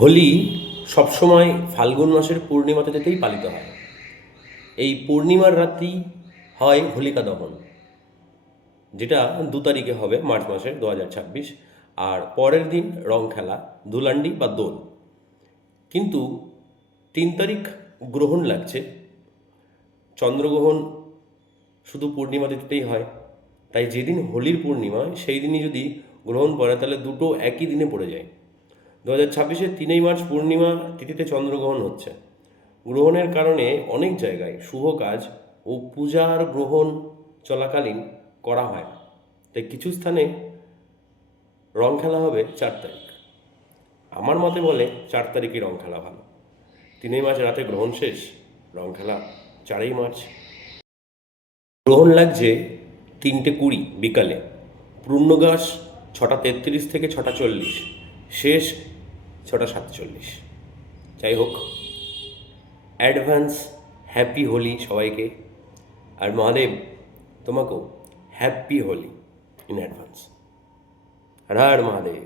হোলি সবসময় ফাল্গুন মাসের পূর্ণিমা তিথিতেই পালিত হয়। এই পূর্ণিমার রাত্রি হয় হোলিকা দহন, যেটা 2 তারিখে হবে, মার্চ মাসের 2026। আর পরের দিন রং খেলা, ধুলান্ডি বা দোল। কিন্তু 3 তারিখ গ্রহণ লাগছে, চন্দ্রগ্রহণ শুধু পূর্ণিমা তিথিতেই হয়। তাই যেদিন হোলির পূর্ণিমা সেই দিনই যদি গ্রহণ পড়ে, তাহলে দুটো একই দিনে পড়ে যায়। 2026-এর 3 মার্চ পূর্ণিমা তিথিতে চন্দ্রগ্রহণ হচ্ছে। গ্রহণের কারণে অনেক জায়গায় শুভ কাজ ও পূজার গ্রহণ চলাকালীন করা হয় না। তাই কিছু স্থানে রং খেলা হবে 4 তারিখ। আমার মতে বলে 4 তারিখে রং খেলা ভালো। 3 মার্চ রাতে গ্রহণ শেষ, রং খেলা 4 মার্চ। গ্রহণ লাগছে 3টে 20 বিকালে, পূর্ণগ্রাস 6টা 33 থেকে 6টা 40, শেষ 6টা 47। যাই হোক, অ্যাডভান্স হ্যাপি হোলি সবাইকে। আর মহাদেব, তোমাকেও happy Holi in advance. Har Har Mahadev.